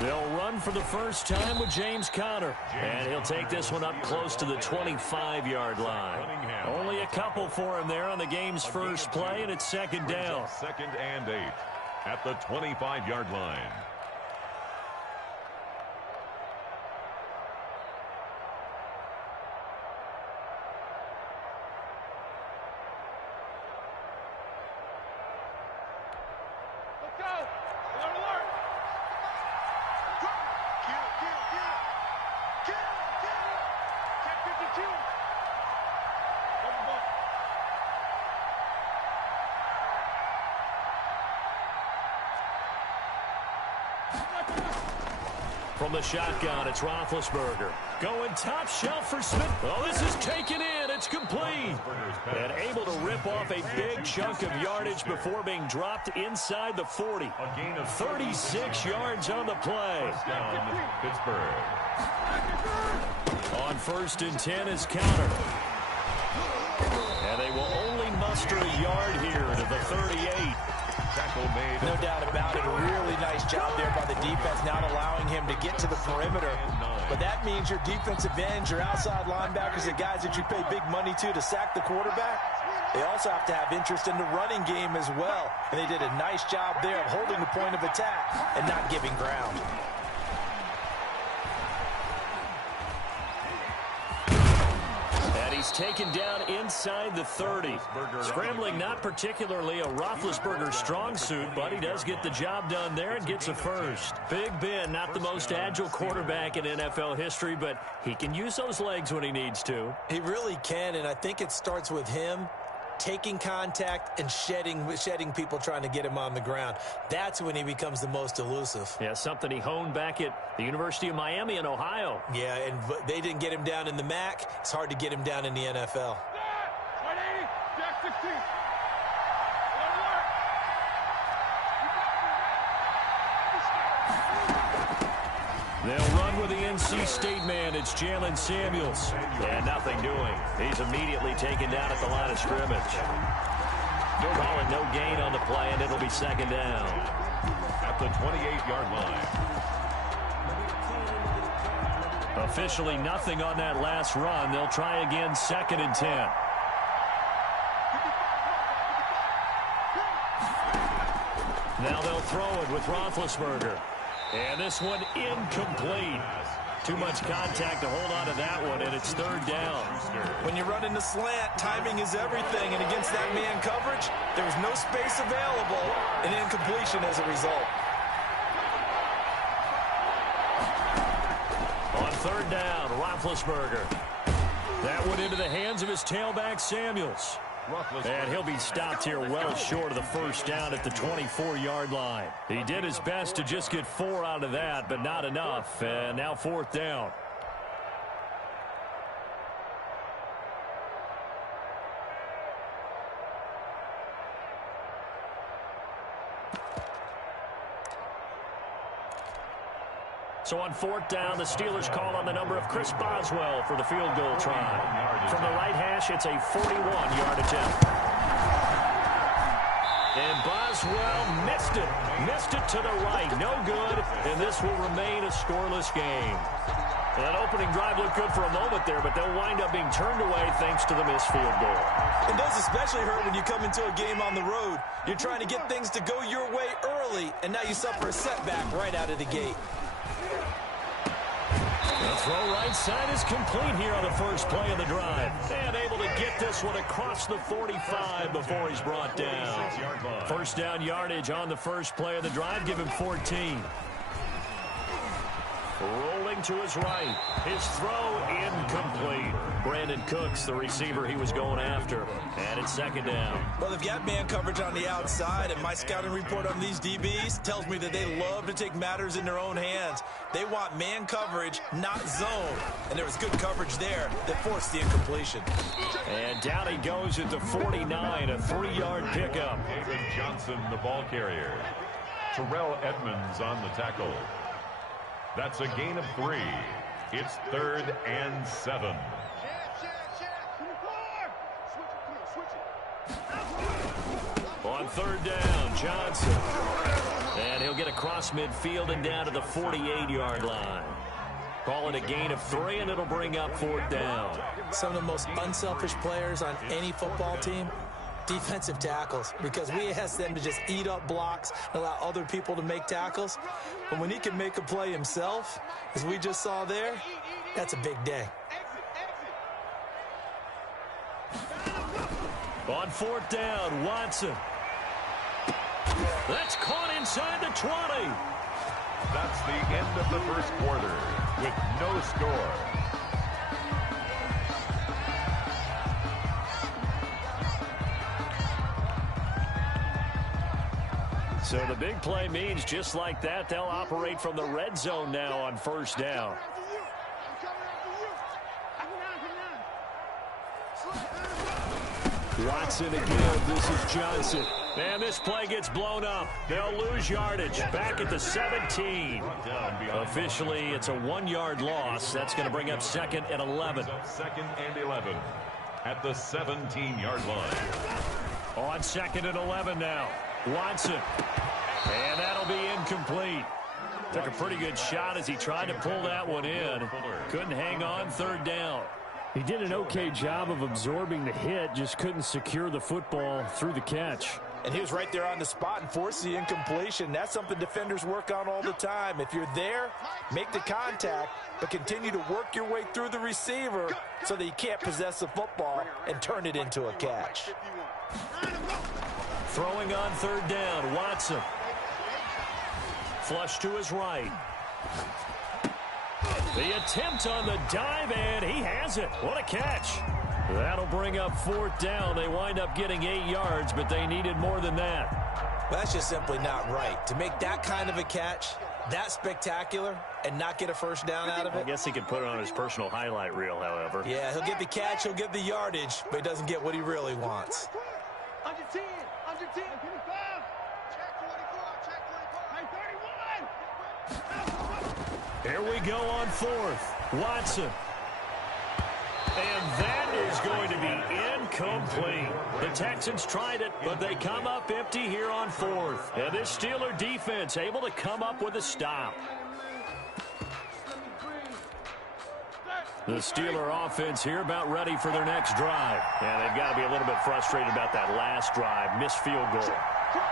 They'll run for the first time with James Conner. And he'll take this one up close to the 25-yard line. Only a couple for him there on the game's first play, and it's second down. Second and 8 at the 25-yard line. From the shotgun, it's Roethlisberger. Going top shelf for Smith. Oh, this is taken in. It's complete. And able to rip off a big chunk of yardage before being dropped inside the 40. 36 yards on the play. Pittsburgh. On 1st and 10 is Conner. And they will only muster a yard here to the 38. No doubt about it. A really nice job there by the defense, not allowing him to get to the perimeter. But that means your defensive ends, your outside linebackers, the guys that you pay big money to sack the quarterback, they also have to have interest in the running game as well. And they did a nice job there of holding the point of attack and not giving ground. He's taken down inside the 30. Scrambling not particularly a Roethlisberger strong suit, but he does get the job done there and gets a first. Big Ben, not the most agile quarterback in NFL history, but he can use those legs when he needs to. He really can, and I think it starts with him taking contact and shedding people trying to get him on the ground. That's when he becomes the most elusive. Yeah, something he honed back at the University of Miami in Ohio. Yeah, and they didn't get him down in the MAC. It's hard to get him down in the NFL. They'll run with the NC State man. It's Jalen Samuels. And nothing doing. He's immediately taken down at the line of scrimmage. Call it no gain on the play, and it'll be second down. At the 28-yard line. Officially nothing on that last run. They'll try again, 2nd and 10. Now they'll throw it with Roethlisberger. And this one incomplete. Too much contact to hold on to that one, and it's 3rd down. When you run in the slant, timing is everything, and against that man coverage, there was no space available, and incompletion as a result. On 3rd down, Roethlisberger. That went into the hands of his tailback, Samuels. And he'll be stopped here well short of the first down at the 24-yard line. He did his best to just get 4 out of that, but not enough. And now 4th down. So on 4th down, the Steelers call on the number of Chris Boswell for the field goal try. From the right hash, it's a 41-yard attempt. And Boswell missed it. Missed it to the right. No good. And this will remain a scoreless game. That opening drive looked good for a moment there, but they'll wind up being turned away thanks to the missed field goal. It does especially hurt when you come into a game on the road. You're trying to get things to go your way early, and now you suffer a setback right out of the gate. The throw right side is complete here on the first play of the drive. And able to get this one across the 45 before he's brought down. First down yardage on the first play of the drive. Give him 14. Rolling to his right. His throw incomplete. Brandon Cooks, the receiver he was going after. And it's 2nd down. Well, they've got man coverage on the outside, and my scouting report on these DBs tells me that they love to take matters in their own hands. They want man coverage, not zone. And there was good coverage there that forced the incompletion. And down he goes at the 49, a 3-yard pickup. David Johnson, the ball carrier. Terrell Edmonds on the tackle. That's a gain of 3. It's 3rd and 7. On 3rd down, Johnson. And he'll get a across midfield and down to the 48-yard line. Call it a gain of 3, and it'll bring up 4th down. Some of the most unselfish players on any football team, defensive tackles, because we ask them to just eat up blocks and allow other people to make tackles. But when he can make a play himself, as we just saw there, that's a big day. On 4th down, Watson. That's caught inside the 20. That's the end of the first quarter with no score. So the big play means just like that, they'll operate from the red zone now on 1st down. Watson again. This is Johnson. And this play gets blown up. They'll lose yardage. Back at the 17. Officially, it's a 1-yard loss. That's going to bring up 2nd and 11. 2nd and 11 at the 17-yard line. On 2nd and 11 now. Watson. And that'll be incomplete. Took a pretty good shot as he tried to pull that one in. Couldn't hang on 3rd down. He did an okay job of absorbing the hit, just couldn't secure the football through the catch. And he was right there on the spot and forced the incompletion. That's something defenders work on all the time. If you're there, make the contact, but continue to work your way through the receiver so that you can't possess the football and turn it into a catch. Throwing on 3rd down, Watson. Flush to his right. The attempt on the dive, and he has it. What a catch. That'll bring up 4th down. They wind up getting 8 yards, but they needed more than that. Well, that's just simply not right. To make that kind of a catch, that spectacular, and not get a 1st down out of it. I guess he could put it on his personal highlight reel, however. Yeah, he'll get the catch, he'll get the yardage, but he doesn't get what he really wants. Under 10, under 10, 25. Check 44, check 44. Hey, 31. Here we go on 4th. Watson. And that is going to be incomplete. The Texans tried it, but they come up empty here on 4th. And this Steeler defense able to come up with a stop. The Steeler offense here about ready for their next drive. And they've got to be a little bit frustrated about that last drive. Missed field goal.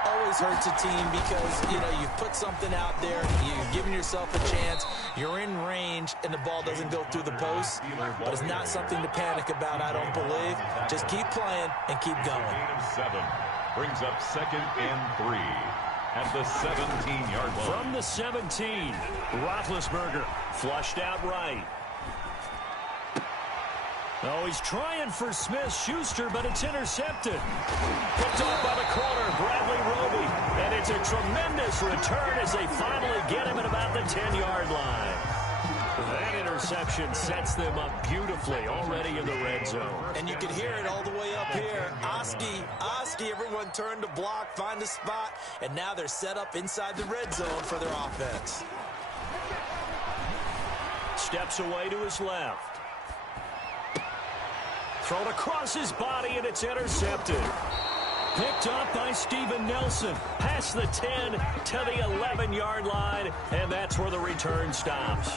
Always hurts a team because, you've put something out there, you've given yourself a chance, you're in range, and the ball doesn't go through the post. But it's not something to panic about, I don't believe. Just keep playing and keep going. Gain of 7 brings up 2nd and 3 at the 17-yard line. From the 17, Roethlisberger flushed out right. Oh, he's trying for Smith-Schuster, but it's intercepted. Picked off by the corner, Bradley Roby. And it's a tremendous return as they finally get him at about the 10-yard line. That interception sets them up beautifully already in the red zone. And you can hear it all the way up here. Oski, everyone turned to block, find a spot, and now they're set up inside the red zone for their offense. Steps away to his left. Thrown across his body, and it's intercepted. Picked up by Steven Nelson. Past the 10 to the 11-yard line, and that's where the return stops.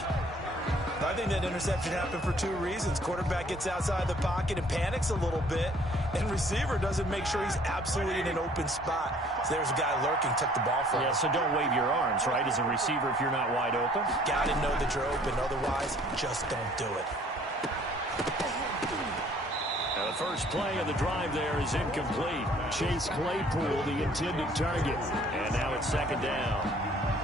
I think that interception happened for 2 reasons. Quarterback gets outside the pocket and panics a little bit, and receiver doesn't make sure he's absolutely in an open spot. So there's a guy lurking, took the ball from him. Yeah, so don't wave your arms, right, as a receiver if you're not wide open. Got to know that you're open. Otherwise, just don't do it. The first play of the drive there is incomplete. Chase Claypool, the intended target. And now it's 2nd down.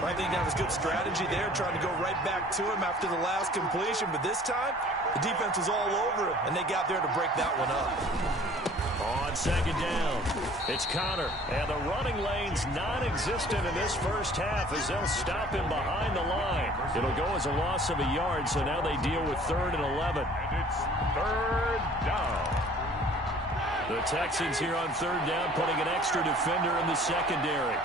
I think that was good strategy there, trying to go right back to him after the last completion. But this time, the defense was all over him, and they got there to break that one up. On 2nd down, it's Connor. And the running lane's non-existent in this first half as they'll stop him behind the line. It'll go as a loss of a yard, so now they deal with 3rd and 11. And it's 3rd down. The Texans here on 3rd down, putting an extra defender in the secondary.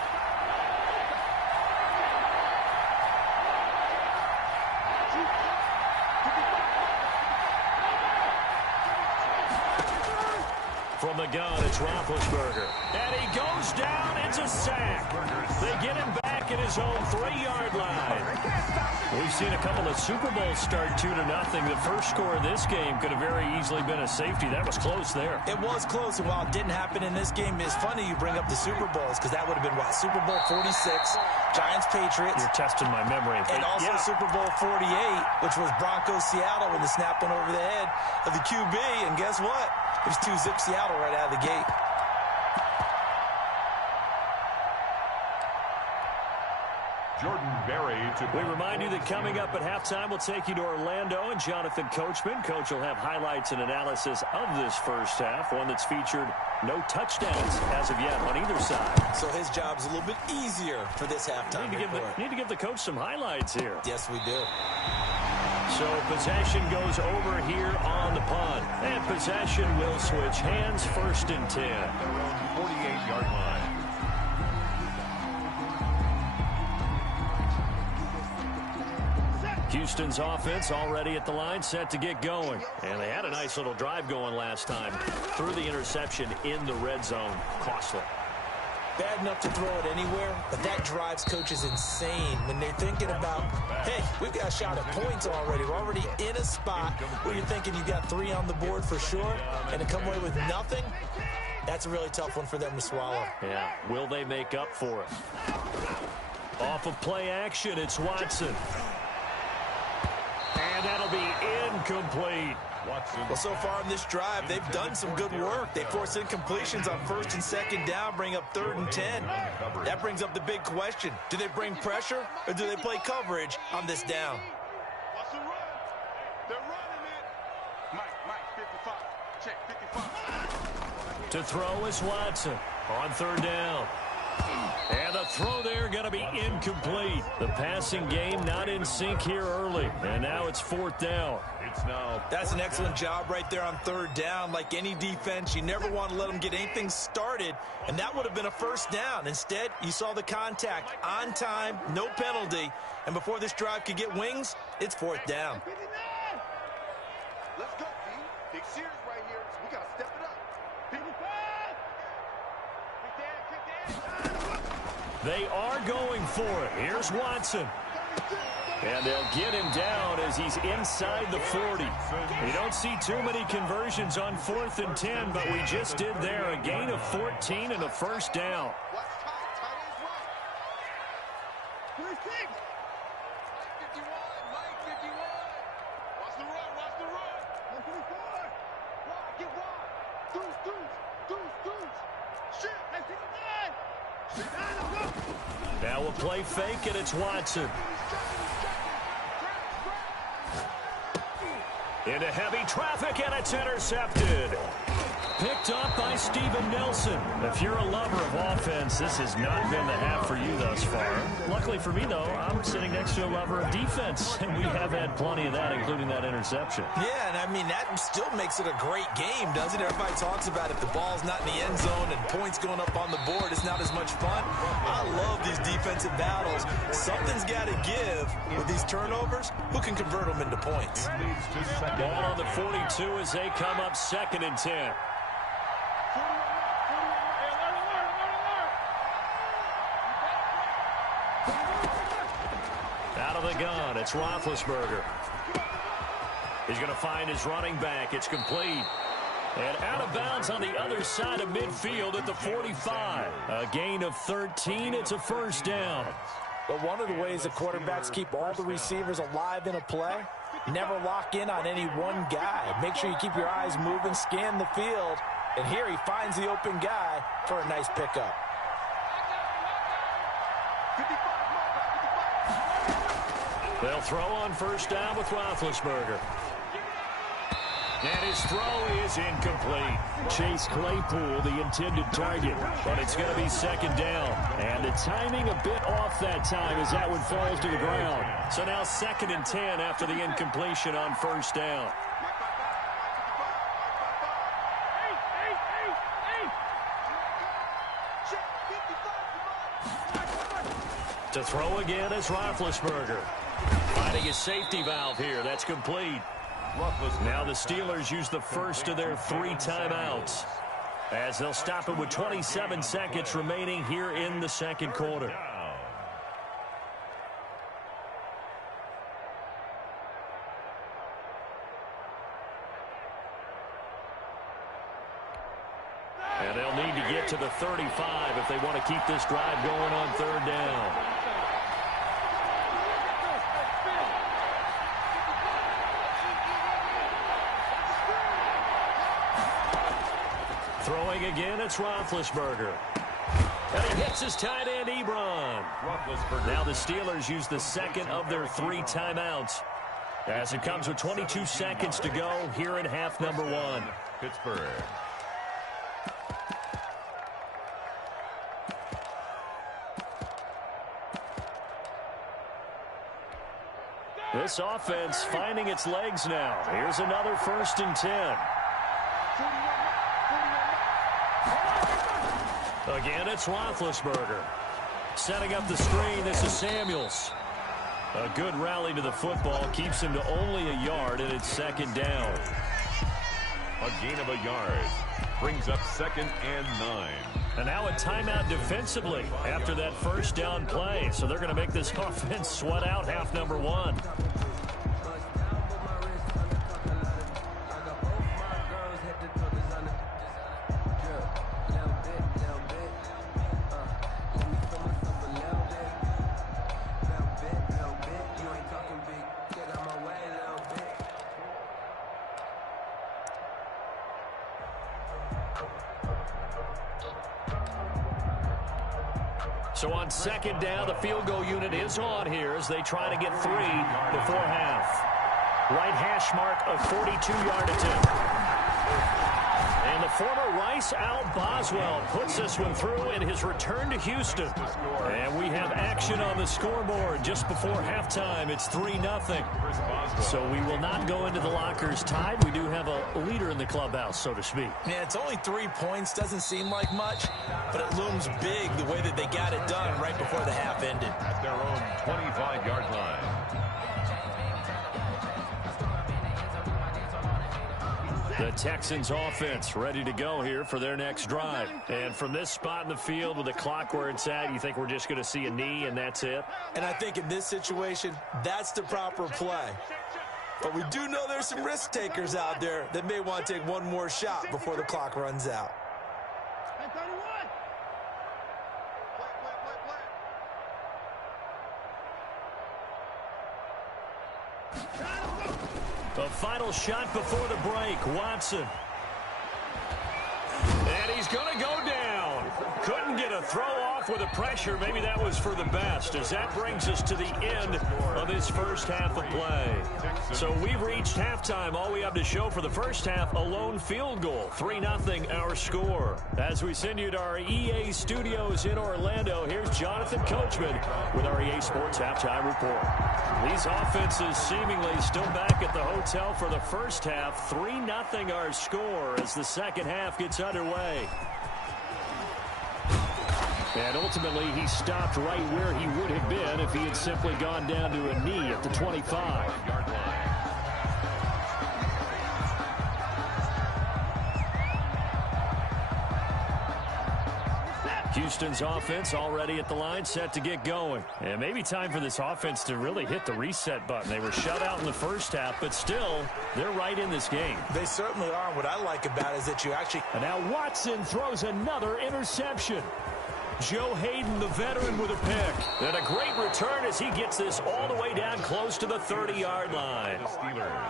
From the gun, it's Roethlisberger. And he goes down. It's a sack. They get him back at his own 3-yard line. We've seen a couple of Super Bowls start 2-0. The first score of this game could have very easily been a safety. That was close there. It was close, and while it didn't happen in this game, it's funny you bring up the Super Bowls, because that would have been, what, Super Bowl 46, Giants-Patriots. You're testing my memory. And also Super Bowl 48, which was Broncos-Seattle when the snap went over the head of the QB. And guess what? It was 2-zip Seattle right out of the gate. Jordan Berry to... We remind you that coming up at halftime, we'll take you to Orlando and Jonathan Coachman. Coach will have highlights and analysis of this first half, one that's featured no touchdowns as of yet on either side. So his job's a little bit easier for this halftime report. Need to give the coach some highlights here. Yes, we do. So possession goes over here on the punt. And possession will switch hands, 1st and 10. Their own 48-yard line. Houston's offense already at the line, set to get going. And they had a nice little drive going last time. Threw the interception in the red zone. Costly. Bad enough to throw it anywhere, but that drives coaches insane when they're thinking about, hey, we've got a shot at points already. We're already in a spot where you're thinking you got 3 on the board for sure, and to come away with nothing, that's a really tough one for them to swallow. Yeah, will they make up for it? Off of play action, it's Watson. And that'll be incomplete. Well, so far in this drive, they've done some good work. They force incompletions on 1st and 2nd down, bring up 3rd and 10. That brings up the big question. Do they bring pressure, or do they play coverage on this down? Watch the run. They're running it. Mike, 55. Check, 55. To throw is Watson on 3rd down. And the throw there going to be incomplete. The passing game not in sync here early. And now it's 4th down. That's an excellent job right there on 3rd down. Like any defense, you never want to let them get anything started. And that would have been a 1st down. Instead, you saw the contact on time, no penalty. And before this drive could get wings, it's 4th down. Let's go, team. Big series right here, so we got to step it up. 55. They are going for it. Here's Watson. And they'll get him down as he's inside the 40. You don't see too many conversions on 4th and 10, but we just did there. A gain of 14 and a 1st down. Watch tight is right. 26. Mike 51. Watch the run. 124. Wide, get wide. Deuce. Shit. Hey, 59. Now we'll play fake, and it's Watson. Into heavy traffic, and it's intercepted. Picked up by Steven Nelson. If you're a lover of offense, this has not been the half for you thus far. Luckily for me, though, I'm sitting next to a lover of defense, and we have had plenty of that, including that interception. Yeah, and I mean, that still makes it a great game, doesn't it? Everybody talks about if the ball's not in the end zone and points going up on the board, it's not as much fun. I love these defensive battles. Something's got to give with these turnovers. Who can convert them into points? Ball on the 42 as they come up 2nd and 10. Out of the gun, it's Roethlisberger. He's going to find his running back. It's complete. And out of bounds on the other side of midfield at the 45. A gain of 13. It's a 1st down. But one of the ways that quarterbacks keep all the receivers alive in a play, never lock in on any one guy. Make sure you keep your eyes moving, scan the field. And here he finds the open guy for a nice pickup. They'll throw on 1st down with Roethlisberger. And his throw is incomplete. Chase Claypool, the intended target. But it's going to be 2nd down. And the timing a bit off that time as that one falls to the ground. So now 2nd and 10 after the incompletion on 1st down. To throw again is Roethlisberger. Finding his safety valve here. That's complete. Now the Steelers use the first of their 3 timeouts as they'll stop it with 27 seconds remaining here in the 2nd quarter. to the 35 if they want to keep this drive going on third down. Throwing again, it's Roethlisberger. And he hits his tight end, Ebron. Now the Steelers use the second of their 3 timeouts, as it comes with 22 seconds to go here in half number 1. Pittsburgh. This offense finding its legs now. Here's another 1st and 10. Again, it's Roethlisberger. Setting up the screen, this is Samuels. A good rally to the football keeps him to only a yard, and it's 2nd down. A gain of a yard brings up 2nd and 9. And now a timeout defensively after that 1st down play. So they're going to make this offense sweat out half number 1. So on 2nd down, the field goal unit is on here as they try to get 3 before half. Right hash mark, a 42-yard attempt. And the former Rice Al Boswell puts this one through in his return to Houston. And we have action on the scoreboard just before halftime. It's 3-0. So we will not go into the lockers tied. We do have a leader in the clubhouse, so to speak. Yeah, it's only 3 points. Doesn't seem like much, but it looms big the way that they got it done right before the half ended. At their own 25-yard line. The Texans offense ready to go here for their next drive. And from this spot in the field with the clock where it's at, you think we're just going to see a knee and that's it? And I think in this situation, that's the proper play. But we do know there's some risk takers out there that may want to take one more shot before the clock runs out. The final shot before the break, Watson. And he's going to go down. Couldn't get a throw off with the pressure. Maybe that was for the best, as that brings us to the end of this first half of play. So we've reached halftime. All we have to show for the first half, a lone field goal. 3-0 our score. As we send you to our EA studios in Orlando, here's Jonathan Coachman with our EA Sports Halftime Report. These offenses seemingly still back at the hotel for the first half. 3-0 our score as the second half gets underway. And ultimately, he stopped right where he would have been if he had simply gone down to a knee at the 25-yard line. Houston's offense already at the line, set to get going. And maybe time for this offense to really hit the reset button. They were shut out in the first half, but still, they're right in this game. They certainly are. What I like about it is that you actually... And now Watson throws another interception. Joe Hayden, the veteran, with a pick. And a great return as he gets this all the way down close to the 30-yard line.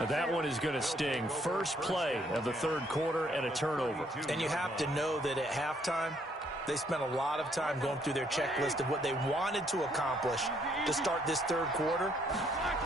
That one is going to sting. First play of the third quarter and a turnover. And you have to know that at halftime, they spent a lot of time going through their checklist of what they wanted to accomplish to start this third quarter.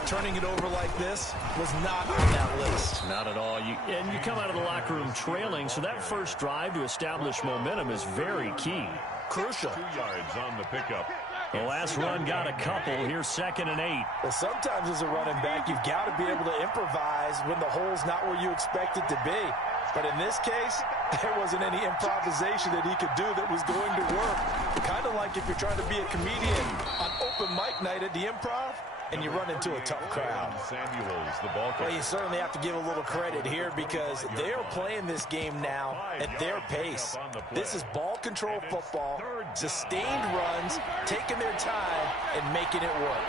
Turning it over like this was not on that list. Not at all. And you come out of the locker room trailing, so that first drive to establish momentum is very key. Crucial. 2 yards on the pickup. The last run got a couple. Here's 2nd and 8. Well, sometimes as a running back, you've got to be able to improvise when the hole's not where you expect it to be. But in this case, there wasn't any improvisation that he could do that was going to work. Kind of like if you're trying to be a comedian on open mic night at the Improv, and you run into a tough crowd. Samuels, the ball well, you certainly have to give a little credit here because they are playing this game now at their pace. This is ball control football, sustained runs, taking their time, and making it work.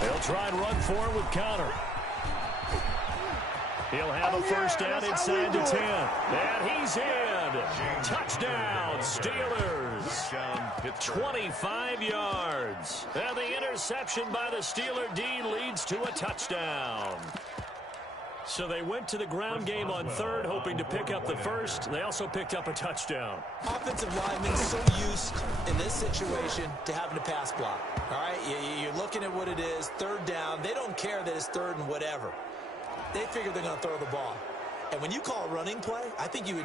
They'll try and run for it with Connor. He'll have a first down inside the 10. And he's in. Touchdown, Steelers. 25 yards. And the interception by the Steeler D leads to a touchdown. So they went to the ground game on third, hoping to pick up the first. They also picked up a touchdown. Offensive linemen so used in this situation to having to pass block. All right, you're looking at what it is, third down. They don't care that it's third and whatever. They figure they're going to throw the ball. And when you call a running play, I think you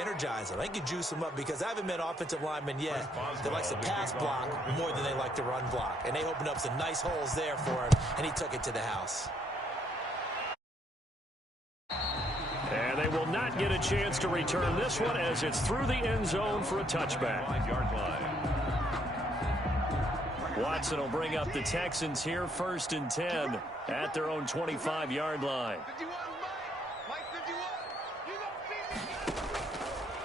energize them. I think you juice them up because I haven't met offensive linemen yet that likes to pass block more than they like to run block. And they opened up some nice holes there for him, and he took it to the house. And they will not get a chance to return this one as it's through the end zone for a touchback. 5-yard line. Watson will bring up the Texans here, 1st and 10 at their own 25-yard line.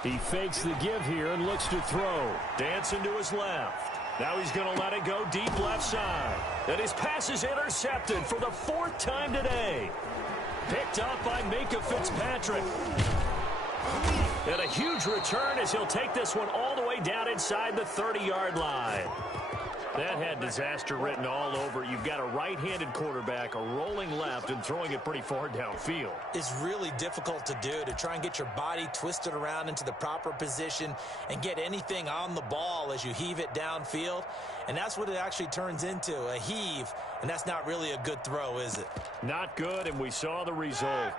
He fakes the give here and looks to throw. Dancing to his left. Now he's going to let it go deep left side. And his pass is intercepted for the 4th time today. Picked up by Micah Fitzpatrick. And a huge return as he'll take this one all the way down inside the 30-yard line. That had disaster written all over. You've got a right-handed quarterback, a rolling left, and throwing it pretty far downfield. It's really difficult to do, to try and get your body twisted around into the proper position and get anything on the ball as you heave it downfield. And that's what it actually turns into, a heave. And that's not really a good throw, is it? Not good, and we saw the result.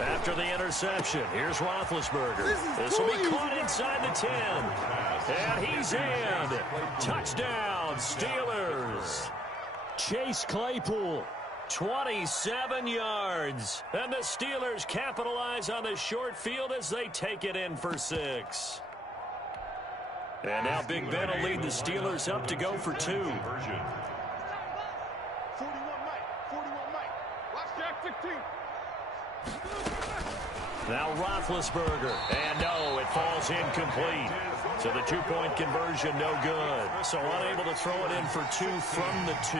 After the interception, here's Roethlisberger. This will be caught inside the 10. And he's in. Touchdown, Steelers. Chase Claypool. 27 yards. And the Steelers capitalize on the short field as they take it in for 6. And now Big Ben will lead the Steelers up to go for 2. 41 Mike. Watch Jack 16. Now Roethlisberger. And no, it falls incomplete. So the 2-point conversion, no good. So unable to throw it in for 2 from the 2.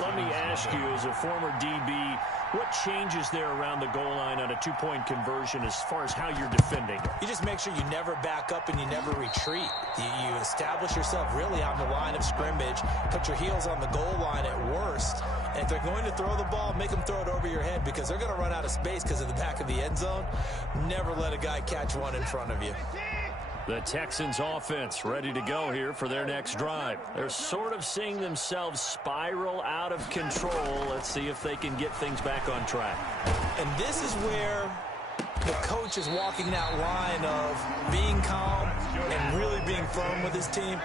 Let me ask you, as a former DB, what changes there around the goal line on a 2-point conversion as far as how you're defending? You just make sure you never back up and you never retreat. You establish yourself really on the line of scrimmage, put your heels on the goal line at worst. And if they're going to throw the ball, make them throw it over your head because they're going to run out of space because of the back of the end zone. Never let a guy catch one in front of you. The Texans offense ready to go here for their next drive. They're sort of seeing themselves spiral out of control. Let's see if they can get things back on track. And this is where the coach is walking that line of being calm and really being firm with his team.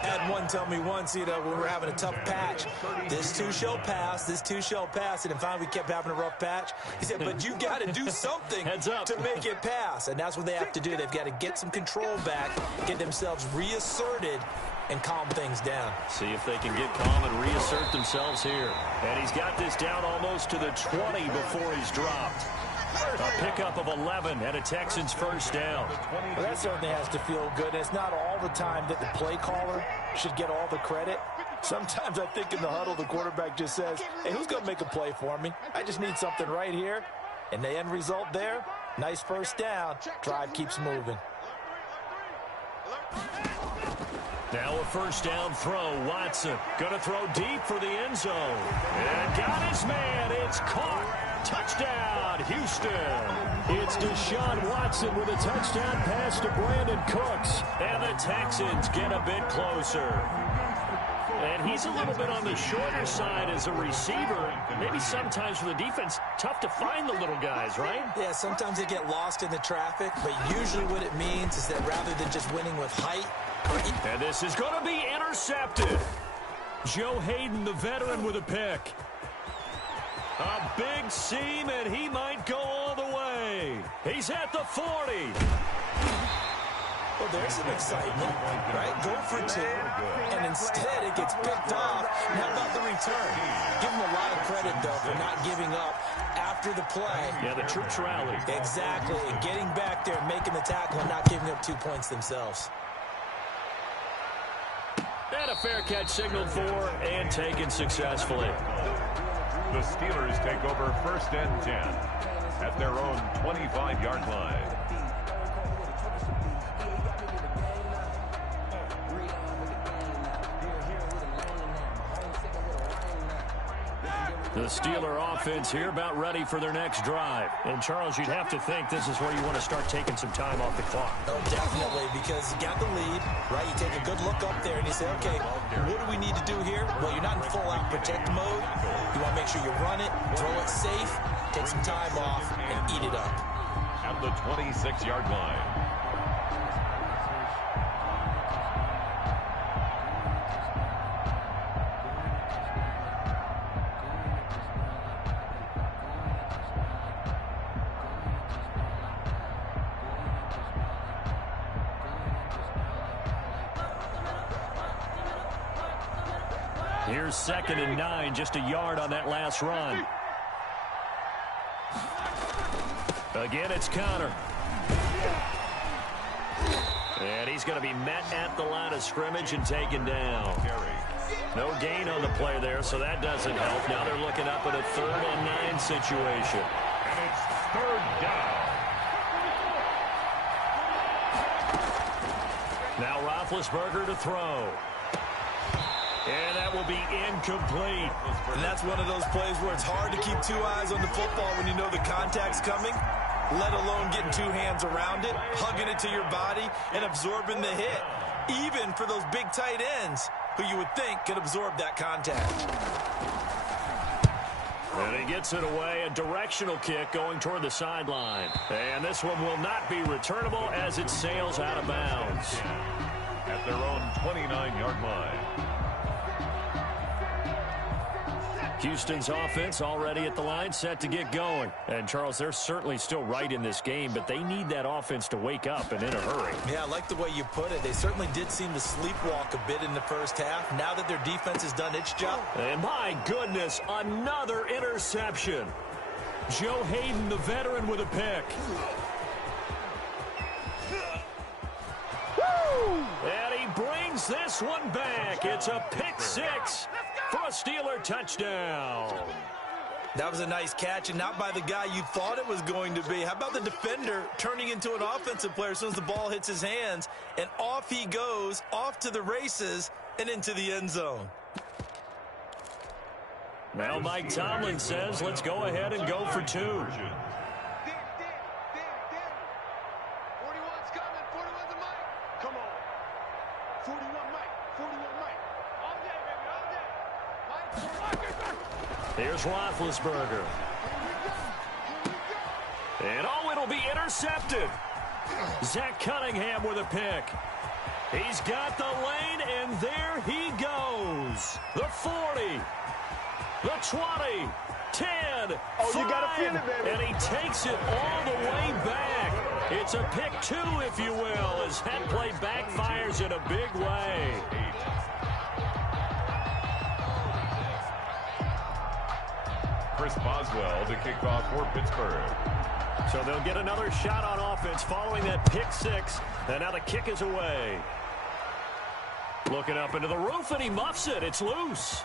Had one tell me once, when we were having a tough patch, this too shall pass, this too shall pass. And then finally we kept having a rough patch. He said, but you got to do something to make it pass. And that's what they have to do. They've got to get some control back, get themselves reasserted, and calm things down. See if they can get calm and reassert themselves here. And he's got this down almost to the 20 before he's dropped. A pickup of 11 and a Texans first down. Well, that certainly has to feel good. And it's not all the time that the play caller should get all the credit. Sometimes I think in the huddle the quarterback just says, hey, who's going to make a play for me? I just need something right here. And the end result there, nice first down. Drive keeps moving. Now a first down throw. Watson going to throw deep for the end zone. And got his man. It's caught. Touchdown, Houston. It's Deshaun Watson with a touchdown pass to Brandon Cooks. And the Texans get a bit closer. And he's a little bit on the shorter side as a receiver. Maybe sometimes for the defense, tough to find the little guys, right? Yeah, sometimes they get lost in the traffic, but usually what it means is that rather than just winning with height. And this is going to be intercepted. Joe Hayden, the veteran, with a pick. A big seam, and he might go all the way. He's at the 40. Well, there's some excitement, right? Go for 2, and instead it gets picked off. And how about the return? Give him a lot of credit, though, for not giving up after after the play. Yeah, the troops rallied. Exactly. And getting back there, making the tackle, and not giving up 2 points themselves. And a fair catch signaled for and taken successfully. The Steelers take over 1st and 10 at their own 25-yard line. The Steeler offense here about ready for their next drive. And, Charles, you'd have to think this is where you want to start taking some time off the clock. Oh, definitely, because you got the lead, right? You take a good look up there and you say, okay, what do we need to do here? Well, you're not in full-out protect mode. You want to make sure you run it, throw it safe, take some time off, and eat it up. At the 26-yard line. Here's 2nd and 9, just a yard on that last run. Again, it's Connor. And he's going to be met at the line of scrimmage and taken down. No gain on the play there, so that doesn't help. Now they're looking up at a 3rd and 9 situation. And it's 3rd down. Now Roethlisberger to throw. And that will be incomplete. And that's one of those plays where it's hard to keep 2 eyes on the football when you know the contact's coming, let alone getting 2 hands around it, hugging it to your body, and absorbing the hit, even for those big tight ends who you would think could absorb that contact. And he gets it away, a directional kick going toward the sideline. And this one will not be returnable as it sails out of bounds. At their own 29-yard line. Houston's offense already at the line, set to get going. And, Charles, they're certainly still right in this game, but they need that offense to wake up and in a hurry. Yeah, I like the way you put it. They certainly did seem to sleepwalk a bit in the first half. Now that their defense has done its job. And, my goodness, another interception. Joe Hayden, the veteran, with a pick. And he brings this one back. It's a pick 6 for a Steeler touchdown. That was a nice catch, and not by the guy you thought it was going to be. How about the defender turning into an offensive player as soon as the ball hits his hands, and off he goes, off to the races, and into the end zone. Now Mike Tomlin says, let's go ahead and go for 2. 41's coming. 41's a Mike. Come on. 41 Mike. 41 Mike. All day, baby. All day. Mike. Here's Roethlisberger. And, oh, it'll be intercepted. Zach Cunningham with a pick. He's got the lane, and there he goes. The 40. The 20. 10. Oh, 5, you gotta feel it, baby. And he takes it all the way back. It's a pick 2, if you will, as that play backfires in a big way. Chris Boswell to kick off for Pittsburgh. So they'll get another shot on offense following that pick 6. And now the kick is away. Looking up into the roof, and he muffs it. It's loose.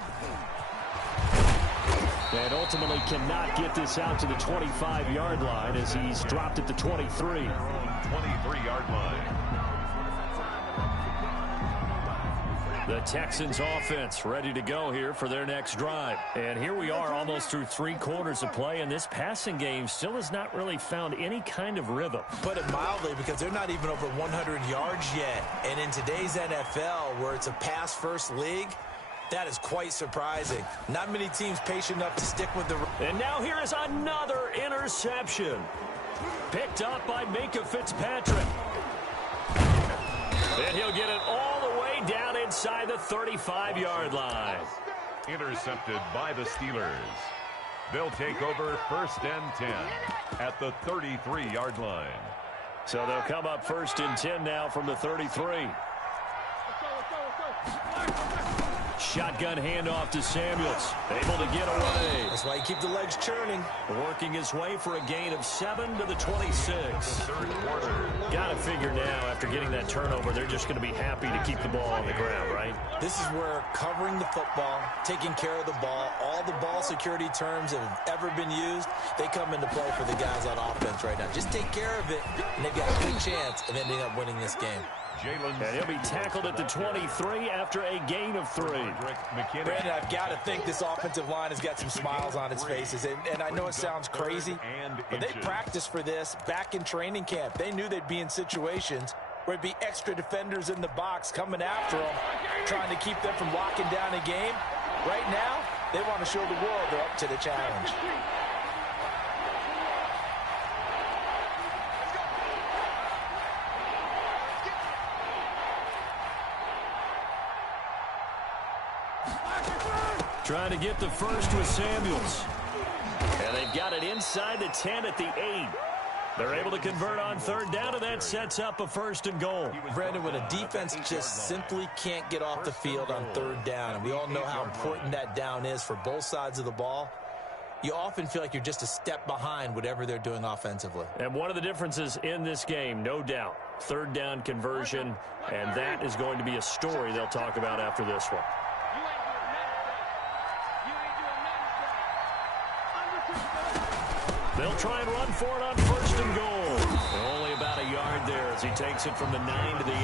And ultimately cannot get this out to the 25-yard line as he's dropped at the 23. 23-yard line. The Texans offense ready to go here for their next drive. And here we are almost through 3 quarters of play, and this passing game still has not really found any kind of rhythm. Put it mildly, because they're not even over 100 yards yet. And in today's NFL, where it's a pass-first league, that is quite surprising. Not many teams patient enough to stick with the... And now here is another interception. Picked up by Minka Fitzpatrick. And he'll get it all the way down inside the 35-yard line. Intercepted by the Steelers. They'll take over 1st and 10 at the 33-yard line. So they'll come up 1st and 10 now from the 33. Shotgun handoff to Samuels. Able to get away. That's why you keep the legs churning. Working his way for a gain of 7 to the 26. Third quarter. Got to figure now, after getting that turnover, they're just going to be happy to keep the ball on the ground, right? This is where covering the football, taking care of the ball, all the ball security terms that have ever been used, they come into play for the guys on offense right now. Just take care of it, and they've got a good chance of ending up winning this game. And he'll be tackled at the 23 after a gain of 3. Brandon, I've got to think this offensive line has got some smiles on its faces. And I know it sounds crazy, but they practiced for this back in training camp. They knew they'd be in situations where it'd be extra defenders in the box coming after them, trying to keep them from locking down a game. Right now, they want to show the world they're up to the challenge. Trying to get the first with Samuels. And they've got it inside the 10 at the 8. They're able to convert on third down, and that sets up a 1st and goal. Brandon, when a defense just simply can't get off the field on third down, and we all know how important that down is for both sides of the ball, you often feel like you're just a step behind whatever they're doing offensively. And one of the differences in this game, no doubt, third down conversion, and that is going to be a story they'll talk about after this one. They'll try and run for it on 1st and goal. Only about a yard there as he takes it from the 9 to the 8.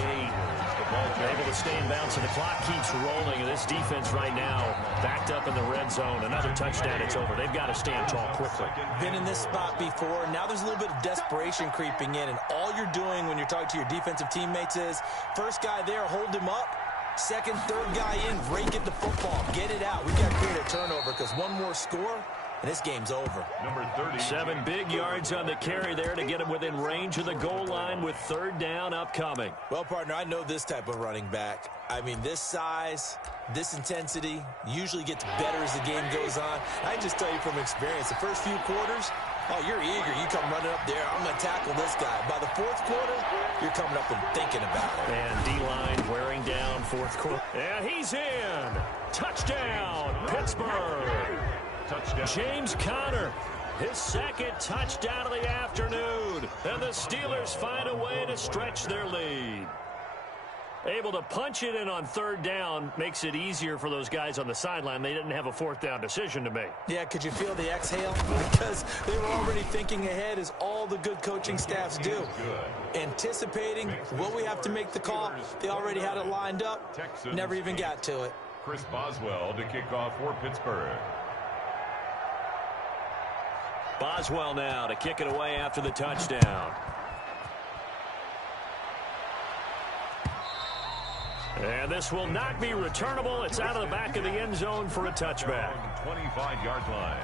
Able to stay in bounds, and the clock keeps rolling. And this defense right now backed up in the red zone. Another touchdown, it's over. They've got to stand tall quickly. Been in this spot before. Now there's a little bit of desperation creeping in, and all you're doing when you're talking to your defensive teammates is first guy there, hold him up. Second, third guy in, rake at the football. Get it out. We've got to create a turnover because one more score, and this game's over. Number 30. 7 big yards on the carry there to get him within range of the goal line with third down upcoming. Well, partner, I know this type of running back. I mean, this size, this intensity usually gets better as the game goes on. I just tell you from experience, the first few quarters, oh, you're eager. You come running up there. I'm going to tackle this guy. By the 4th quarter, you're coming up and thinking about it. And D-line wearing down 4th quarter. And he's in. Touchdown, Pittsburgh. Touchdown. James Conner, his 2nd touchdown of the afternoon. And the Steelers find a way to stretch their lead. Able to punch it in on third down makes it easier for those guys on the sideline. They didn't have a 4th down decision to make. Yeah, could you feel the exhale? Because they were already thinking ahead, as all the good coaching staffs do. Anticipating what we have to make the call. They already had it lined up. Never even got to it. Chris Boswell to kick off for Pittsburgh. Boswell now to kick it away after the touchdown. And this will not be returnable. It's out of the back of the end zone for a touchback. 25-yard line.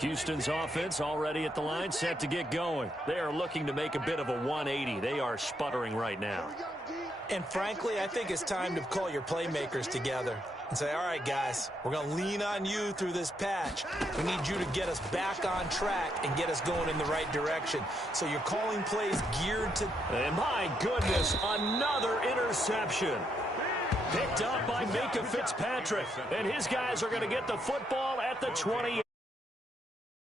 Houston's offense already at the line, set to get going. They are looking to make a bit of a 180. They are sputtering right now. And frankly, I think it's time to call your playmakers together and say, all right, guys, we're going to lean on you through this patch. We need you to get us back on track and get us going in the right direction. So you're calling plays geared to... And my goodness, another interception. Picked up by Minka Fitzpatrick. And his guys are going to get the football at the 28.